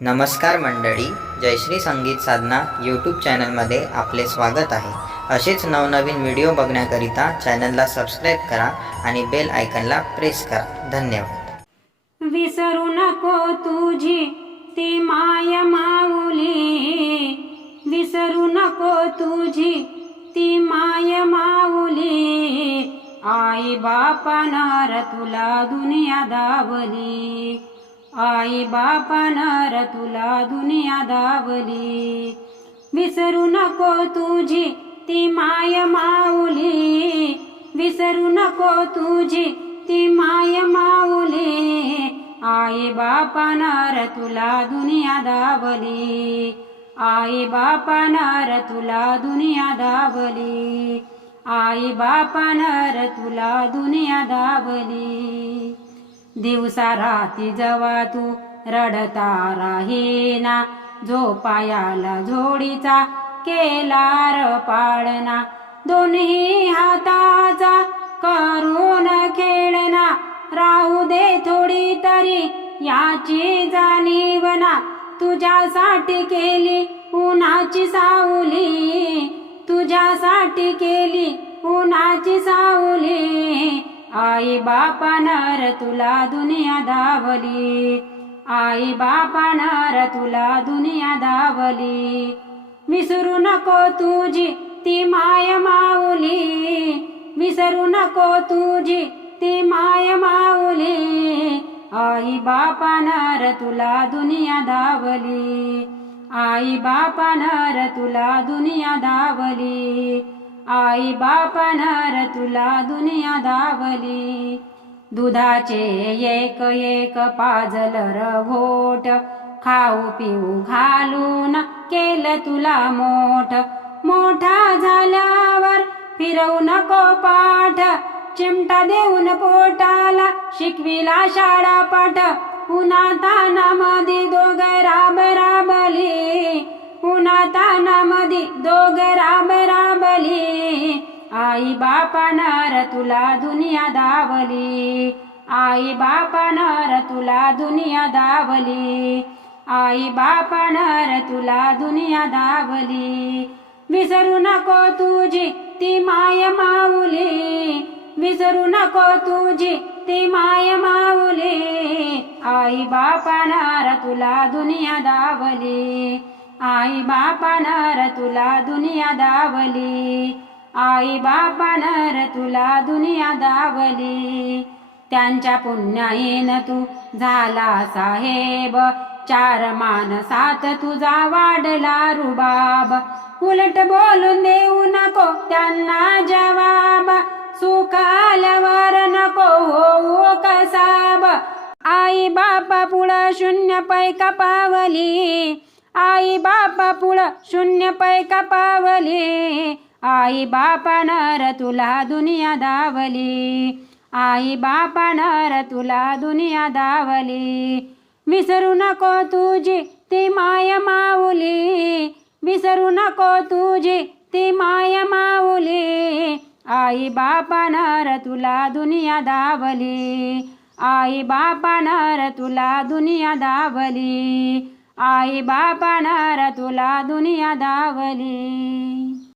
नमस्कार मंडळी जयश्री संगीत साधना यूट्यूब चॅनलमध्ये आपले स्वागत आहे. असेच नवनवीन व्हिडिओ बघण्याकरिता चॅनलला सबस्क्राईब करा आणि बेल आयकनला प्रेस करा. धन्यवाद. विसरू नको तुझी ती माय माऊली. विसरू नको तुझी ती माय माऊली. आई बापानार तुला दुनिया दावली आई बापानार तुला दुनिया दावली. विसरू नको तुझी ती माय माऊली. विसरू नको तुझी ती माय माऊली. आई बापानार तुला दुनिया दावली. आई बापानार तुला दुनिया दावली. आई बापानार तुला दुनिया दावली. दिवसा राती जवा तू रडता राहीना. झोपायाला झोडीचा केलार पाळना. दोन्ही हाताचा करून खेळना. राहू दे थोडी तरी याची जाणीवना. तुझ्यासाठी केली उन्हाची सावली. तुझ्यासाठी केली उन्हाची सावली. आई बापानार तुला दुनिया धावली. आई बापानार तुला दुनिया धावली. विसरू नको तुझी ती माय माऊली. विसरू नको तुझी ती माय माऊली. आई बापानार तुला दुनिया धावली. आई बापानार तुला दुनिया धावली. आई बापानार तुला दुनिया दावली. दुधाचे एक एक पाजलर घोट खाऊ पिऊ घालून केलं तुला मोठ. मोठा झाल्यावर फिरवू नको पाठ चिमटा देऊन पोटाला शिकविला शाळा पाठ उन्हा तानामध्ये दोघ राब राबली उन्हा तानामध्ये दोघ राब आई बापा नर तुला दुनिया दावली. आई बापानार तुला दुनिया दावली. आई बापानार तुला दुनिया दावली. विसरू नको तुझी ती माय माऊली. विसरू नको तुझी ती माय माऊली. आई बापानार तुला दुनिया दावली. आई बापानार तुला दुनिया दावली. आई बापानार तुला दुनिया दावली. त्यांच्या पुण्याईन तू झाला साहेब. चार मानसात तुझा वाढला रुबाब. उलट बोलून देऊ नको त्यांना जवाब. सुख आल्यावर नको हो कसाब. आई बापा पुढं शून्य पैका पावली आई बापा पुढं शून्य पैका पावली आई बापानार तुला दुनिया दावली. आई बापानार तुला दुनिया दावली. विसरू नको तुझी ती माय माऊली. विसरू नको तुझी ती माय माऊली. आई बापानार तुला दुनिया दावली. आई बापानार तुला दुनिया दावली. आई बापानार तुला दुनिया दावली.